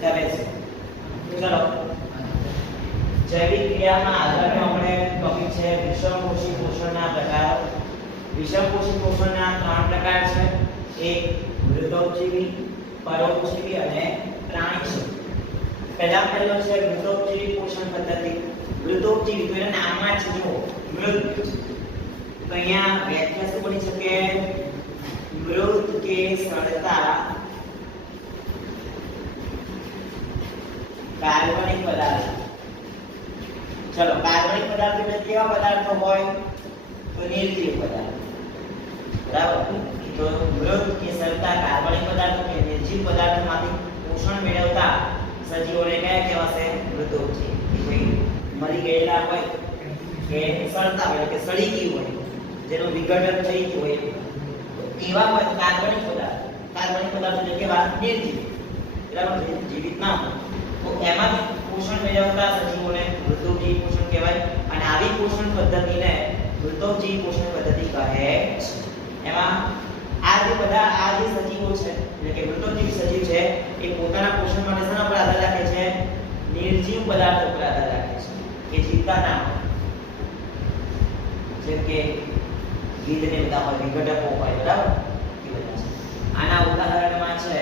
કરે છે. ચલો. જૈવિક ક્રિયામાં આગળનો આપણે ટોપિક છે. વિષમપોષી પોષણના પ્રકાર. વિષમપોષી પોષણના ત્રણ પ્રકાર છે. એક મૃતોપજીવી, પરોપજીવી અને પ્રાણીજીવી. પહેલા પહેલો છે મૃતોપજીવી પોષણ પદ્ધતિ. મૃતોપજીવી, તો એના નામમાં જ જુઓ. મૃત. તો અહીંયા વ્યાખ્યા શું બની શકે? મૃત કે સળતા કાર્બનિક પદાર્થ. ચલો કાર્બનિક પદાર્થ એટલે કેવા પદાર્થો હોય? તો નિર્જીવ પદાર્થ. બરાબર? તો મૃત કે સરતા કાર્બનિક પદાર્થો કે નિર્જીવ પદાર્થોમાંથી પોષણ મેળવતા સજીવોને કયા કહેવાશે? મૃતોપજીવી છે મરી ગયેલા હોય કે સળતા હોય, કે સડી ગયું હોય, જેનું વિઘટન થઈ ગયું હોય. એવા કાર્બનિક પદાર્થ. કાર્બનિક પદાર્થ એટલે કેવા? નિર્જીવ બરાબર? જીવિત ના હોય. તો એમાં પોષણ મેળવતા સજીવોને મૃતોપજીવી પોષણ કહેવાય અને આવી પોષણ પદ્ધતિને મૃતોપજીવી પોષણ પદ્ધતિ કહે એમાં આ જે બધા આ જે સજીવો છે, એટલે કે મૃતોપજીવી સજીવ છે, એ પોતાના પોષણ માટે શેના પર આધાર રાખે છે? નિર્જીવ પદાર્થો પર આધાર રાખે છે, કે જીવતા ના જેમ કે ગીધને બધા હોય, વિઘટકો હોય, બરાબર? આના ઉદાહરણમાં છે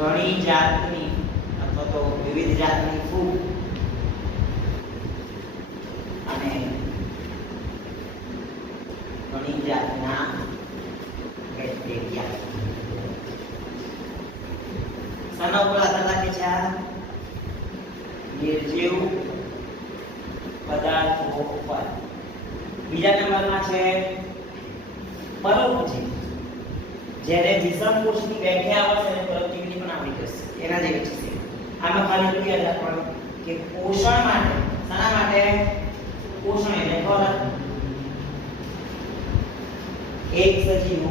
ઘણી જાતની અથવા તો વિવિધ જાતની ફૂગ. અને ઘણી જાતના બેક્ટેરિયા. શાના ઉપર થતા કે છે નિર્જીવ પદાર્થો પર બીજા નંબરમાં છે પરોપજીવી. જ્યારે વિષમ કોષની વ્યાખ્યા આવશે અને પરોપજીવીની પણ આવડી જશે. એના જેવી છે. આમાં ખાલી એટલું યાદ રાખવાનું કે પોષણ માટે, શાના માટે પોષણ એટલે ખોરાક એક સજીવ,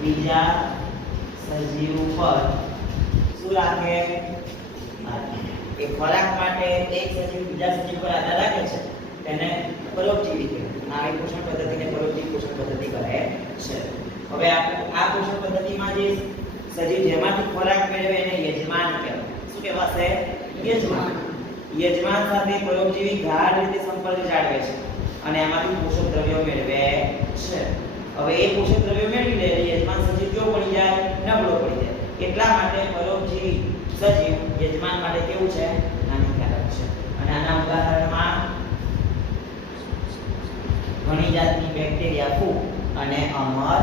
બીજા સજીવ પર શું રાખે. એ ખોરાક માટે એક સજીવ બીજા સજીવ પર આધાર રાખે છે. તેને પરોપજીવી કહેવાય. આવી પોષણ પદ્ધતિને પરોપજીવી પોષણ પદ્ધતિ કહે છે. હવે આ પોષણ પદ્ધતિમાં જે સજીવ જેમાંથી ખોરાક મેળવે એને યજમાન કહેવાય. શું કહેવાશે? યજમાન. યજમાન સાથે પરોપજીવી ગાઢ રીતે સંપર્ક જાળવે છે અને એમાંથી પોષક દ્રવ્યો મેળવે છે. હવે એ પોષક દ્રવ્યો મેળવી લે યજમાન સજીવ કેવો પડી જાય? નબળો પડી જાય. એટલા માટે પરોપજીવી સજીવ યજમાન માટે કેવું છે હાનિકારક છે અને આના ઉદાહરણમાં ઘણી જાતની બેક્ટેરિયા ફૂગ અને અમર